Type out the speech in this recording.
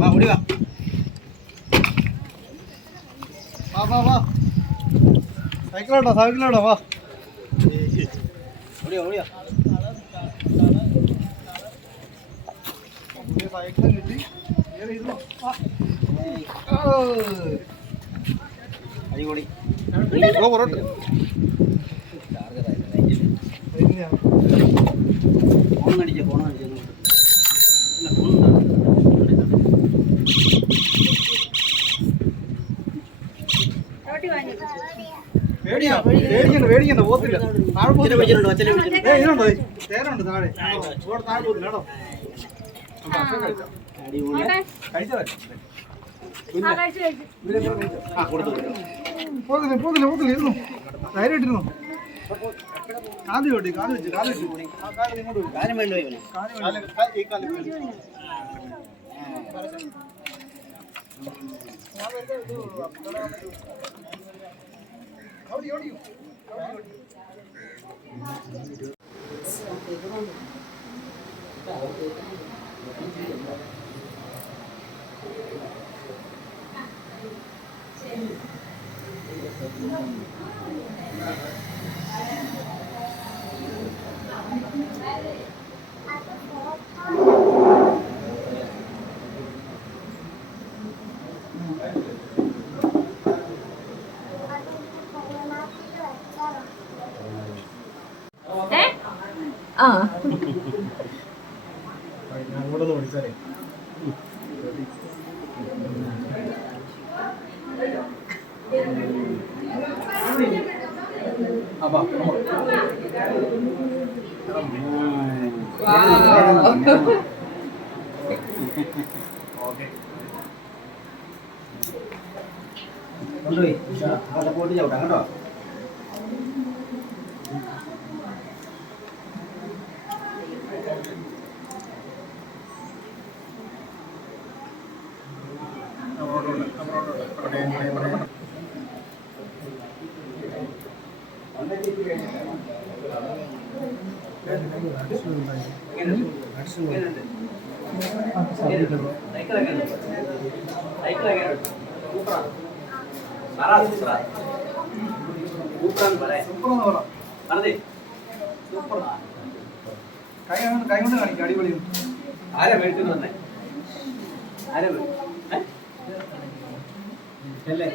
വാ ഓടി വാ വാ വാ. സൈക്കിളോട്ടോ സൈക്കിളോട്ടോ വാ. ഓടിയോ ഓടിയോ. സൈക്കിളും കിട്ടി. അടിപൊളി. പൊറോട്ട. ഫോൺ അടിച്ചോ ഫോൺ ഇല്ല ഫോൺ പേടിക്കണ്ട പോത്തില്ല. ഇതിനുണ്ടോ? തേനുണ്ട് താഴെ. ഇവിടെ താഴെ പോത്തില്ല കേട്ടോ. പോത്തില്ല. പോത്തില്ല പോത്തില്ല ഇരുന്നു. ധൈര്യമായിട്ടിരുന്നു കാൽ വെട്ടി കാൽ വെച്ച് കാൽ വെച്ച് ആ കാൽ ഇങ്ങോട്ട് വേണ്ടോ ഇവന്. കാൽ. ഈ കാൽ ഓടി. ആ. ഞാൻ ഇവിടെ അപ്പാ കൊണ്ടുപോയി. അവിടെ പോയിട്ട് ചവിട്ടാം കേട്ടോ. കൈ കൊണ്ട് കാണിക്കാം അടിപൊളിയും ആരാ വീട്ടിൽ വന്നേ ആരാ വീട്ടിൽ? അല്ലേ?